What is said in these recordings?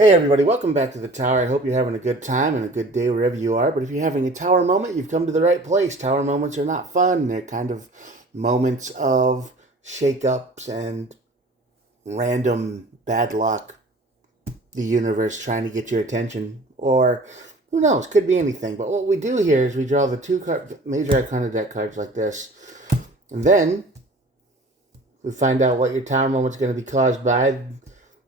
Hey everybody, welcome back to the Tower. I hope you're having a good time and a good day wherever you are. But if you're having a Tower moment, you've come to the right place. Tower moments are not fun. They're kind of moments of shake-ups and random bad luck. The universe trying to get your attention. Or, who knows, could be anything. But what we do here is we draw the major Arcana deck cards like this. And then we find out what your Tower moment's going to be caused by.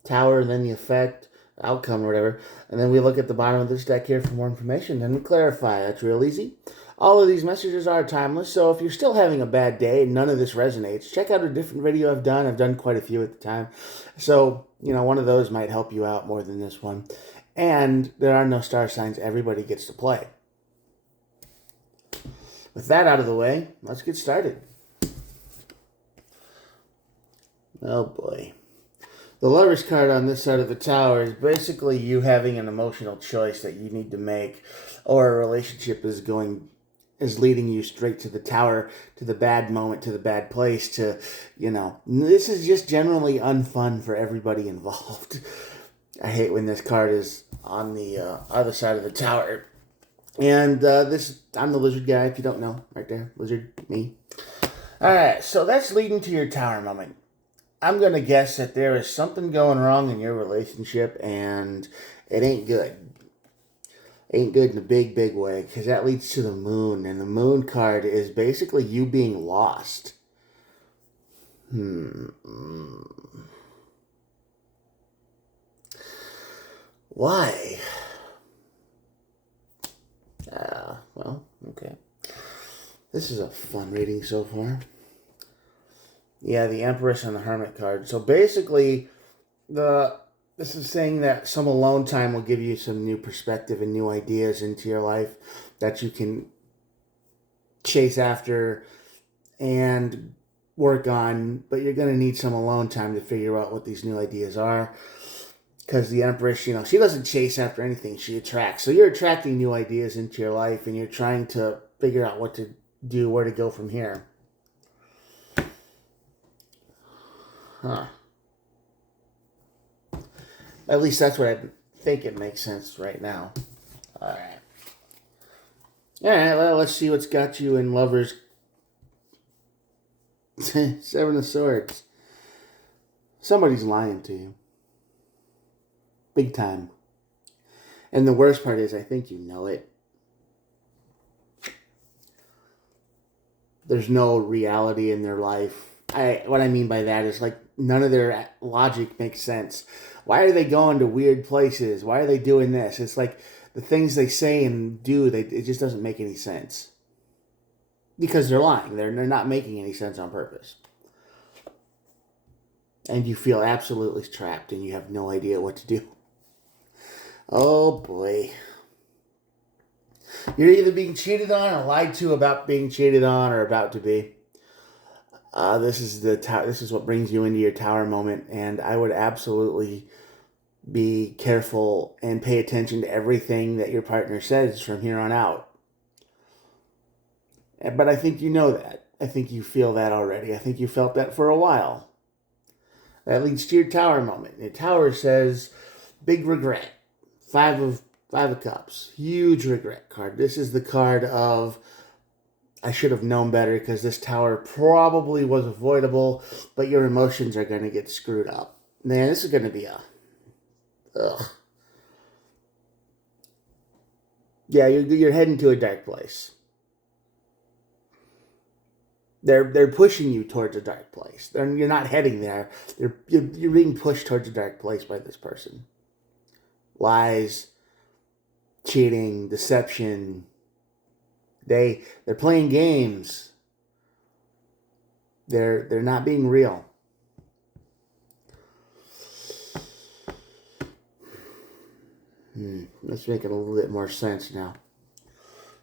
Tower, and then the effect, outcome, or whatever. And then we look at the bottom of this deck here for more information. Then we clarify. That's real easy. All of these messages are timeless, so if you're still having a bad day and none of this resonates, check out a different video I've done. I've done quite a few at the time. So, one of those might help you out more than this one. And there are no star signs. Everybody gets to play. With that out of the way, let's get started. Oh boy. The Lover's card on this side of the Tower is basically you having an emotional choice that you need to make, or a relationship is leading you straight to the Tower, to the bad moment, to the bad place, to, this is just generally unfun for everybody involved. I hate when this card is on the other side of the Tower. And I'm the lizard guy, if you don't know, right there, lizard, me. Alright, so that's leading to your Tower moment. I'm going to guess that there is something going wrong in your relationship and it ain't good. Ain't good in a big, big way, because that leads to the Moon. And the Moon card is basically you being lost. Why? Well, okay. This is a fun reading so far. Yeah, the Empress and the Hermit card. So basically, this is saying that some alone time will give you some new perspective and new ideas into your life that you can chase after and work on, but you're going to need some alone time to figure out what these new ideas are. Because the Empress, she doesn't chase after anything, she attracts. So you're attracting new ideas into your life and you're trying to figure out what to do, where to go from here. Huh. At least that's what I think it makes sense right now. Alright. Alright, well, let's see what's got you in Lover's. Seven of Swords. Somebody's lying to you. Big time. And the worst part is, I think you know it. There's no reality in their life. What I mean by that is, like, none of their logic makes sense. Why are they going to weird places? Why are they doing this? It's like the things they say and do, it just doesn't make any sense. Because they're lying. They're not making any sense on purpose. And you feel absolutely trapped and you have no idea what to do. Oh boy. You're either being cheated on or lied to about being cheated on or about to be. This is what brings you into your Tower moment, and I would absolutely be careful and pay attention to everything that your partner says from here on out. But I think you know that. I think you feel that already. I think you felt that for a while. That leads to your Tower moment. Your Tower says, big regret. Five of Cups. Huge regret card. This is the card of, I should have known better because this Tower probably was avoidable, but your emotions are going to get screwed up. Man, this is going to be ugh. Yeah, you're heading to a dark place. They're pushing you towards a dark place. You're not heading there. You're being pushed towards a dark place by this person. Lies, cheating, deception. They're playing games. They're not being real. Let's make it a little bit more sense now.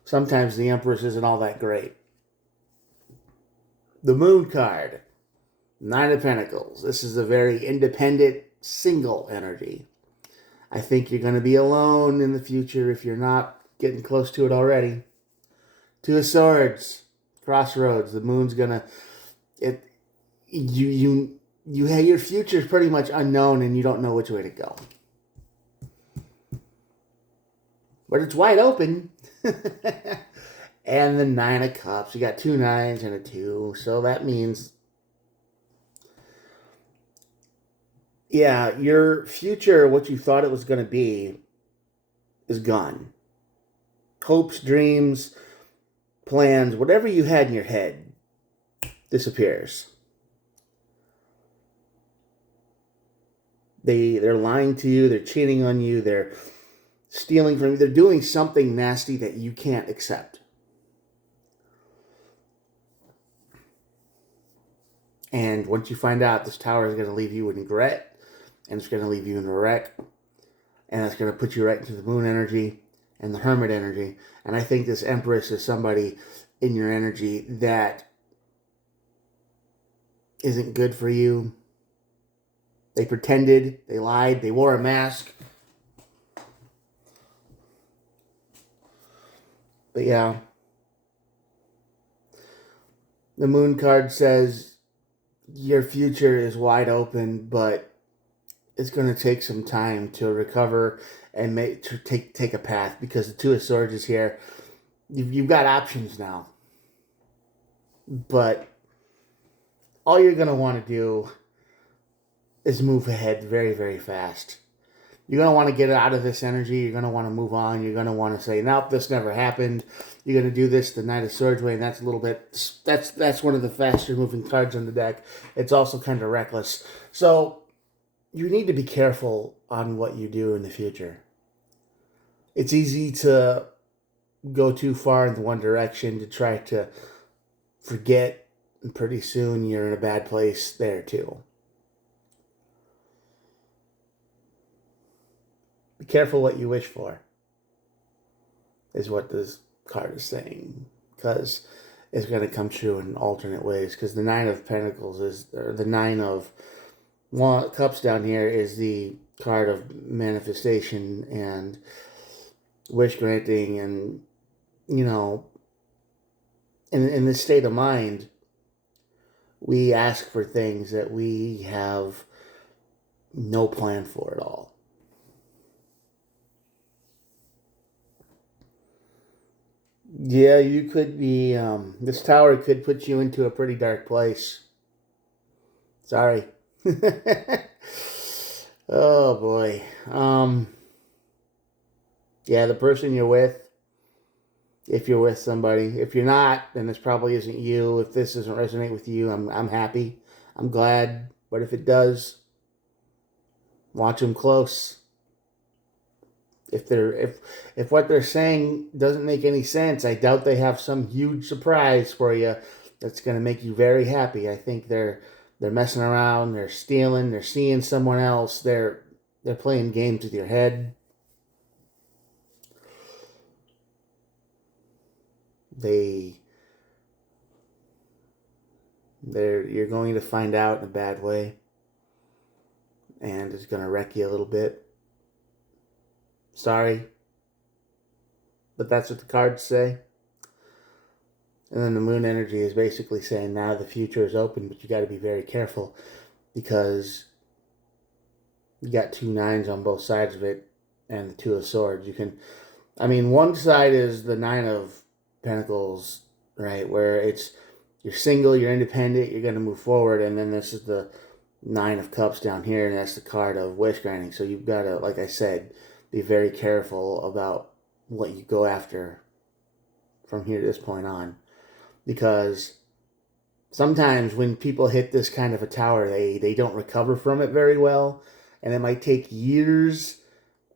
Sometimes the Empress isn't all that great. The Moon card. Nine of Pentacles. This is a very independent, single energy. I think you're going to be alone in the future if you're not getting close to it already. Two of Swords. Crossroads. The Moon's going to... Your future is pretty much unknown and you don't know which way to go. but it's wide open. And the Nine of Cups. You got two nines and a two. So that means, yeah, your future, what you thought it was going to be, is gone. Hopes, dreams, plans, whatever you had in your head disappears. They're lying to you, they're cheating on you, they're stealing from you, they're doing something nasty that you can't accept. And once you find out, this tower is going to leave you in regret, and it's going to leave you in a wreck, and it's going to put you right into the moon energy and the hermit energy. And I think this Empress is somebody in your energy that isn't good for you. They pretended, they lied, they wore a mask. But yeah, the moon card says your future is wide open, but it's going to take some time to recover and take a path, because the Two of Swords is here. You've got options now, but all you're going to want to do is move ahead very, very fast. You're going to want to get out of this energy. You're going to want to move on. You're going to want to say, nope, this never happened. You're going to do this the Knight of Swords way, and that's a little bit, that's one of the faster moving cards on the deck. It's also kind of reckless. So you need to be careful on what you do in the future. It's easy to go too far in the one direction, to try to forget, and pretty soon you're in a bad place there too. Be careful what you wish for, is what this card is saying, because it's going to come true in alternate ways. Because the Nine of Pentacles is, or the Nine of Cups down here is the card of manifestation and wish granting, and you know, in this state of mind, we ask for things that we have no plan for at all. Yeah, you could be, this tower could put you into a pretty dark place. Sorry. Oh boy. Yeah, the person you're with, if you're with somebody. If you're not, then this probably isn't you. If this doesn't resonate with you, I'm happy. I'm glad. But if it does, watch them close. If what they're saying doesn't make any sense, I doubt they have some huge surprise for you that's going to make you very happy. I think they're messing around, they're stealing, they're seeing someone else, they're playing games with your head. You're going to find out in a bad way, and it's going to wreck you a little bit. Sorry, but that's what the cards say. And then the moon energy is basically saying now the future is open, but you got to be very careful, because you got two nines on both sides of it and the Two of Swords. One side is the Nine of Pentacles, right, where it's you're single, you're independent, you're going to move forward, and then this is the Nine of Cups down here, and that's the card of wish granting. So you've got to, like I said, be very careful about what you go after from here to this point on, because sometimes when people hit this kind of a tower, they don't recover from it very well, and it might take years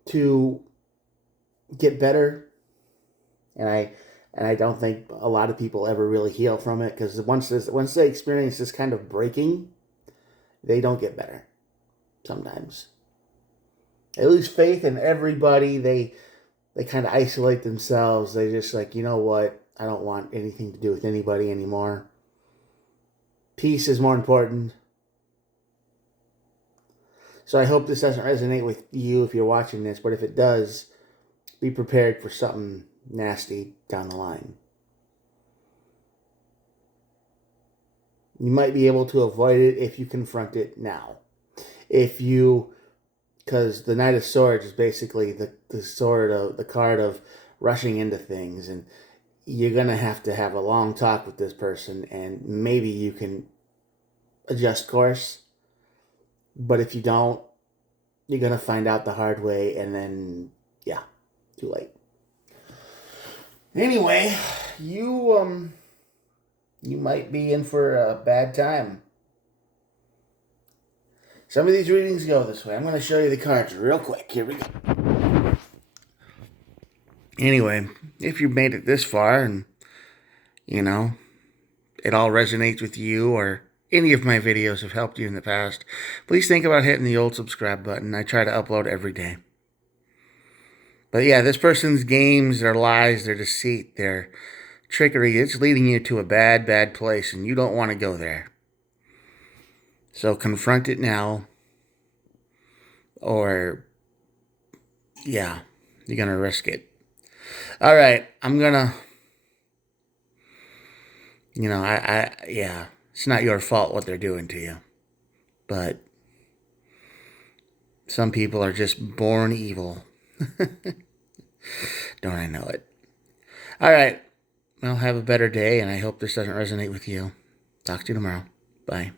to get better. And I don't think a lot of people ever really heal from it, because once they experience this kind of breaking, they don't get better sometimes. They lose faith in everybody. They kind of isolate themselves. They just like, you know what? I don't want anything to do with anybody anymore. Peace is more important. So I hope this doesn't resonate with you if you're watching this, but if it does, be prepared for something nasty down the line. You might be able to avoid it if you confront it now. If you because the Knight of Swords is basically the card of rushing into things, and you're gonna have to have a long talk with this person, and maybe you can adjust course. But if you don't, you're gonna find out the hard way, and then yeah, too late. Anyway, you might be in for a bad time. Some of these readings go this way. I'm going to show you the cards real quick. Here we go. Anyway, if you've made it this far and, you know, it all resonates with you or any of my videos have helped you in the past, please think about hitting the old subscribe button. I try to upload every day. But yeah, this person's games, their lies, their deceit, their trickery, it's leading you to a bad, bad place, and you don't want to go there. So confront it now, or, yeah, you're going to risk it. All right, I'm going to, yeah, it's not your fault what they're doing to you. But some people are just born evil. Don't I know it? All right, well, have a better day, and I hope this doesn't resonate with you. Talk to you tomorrow. Bye.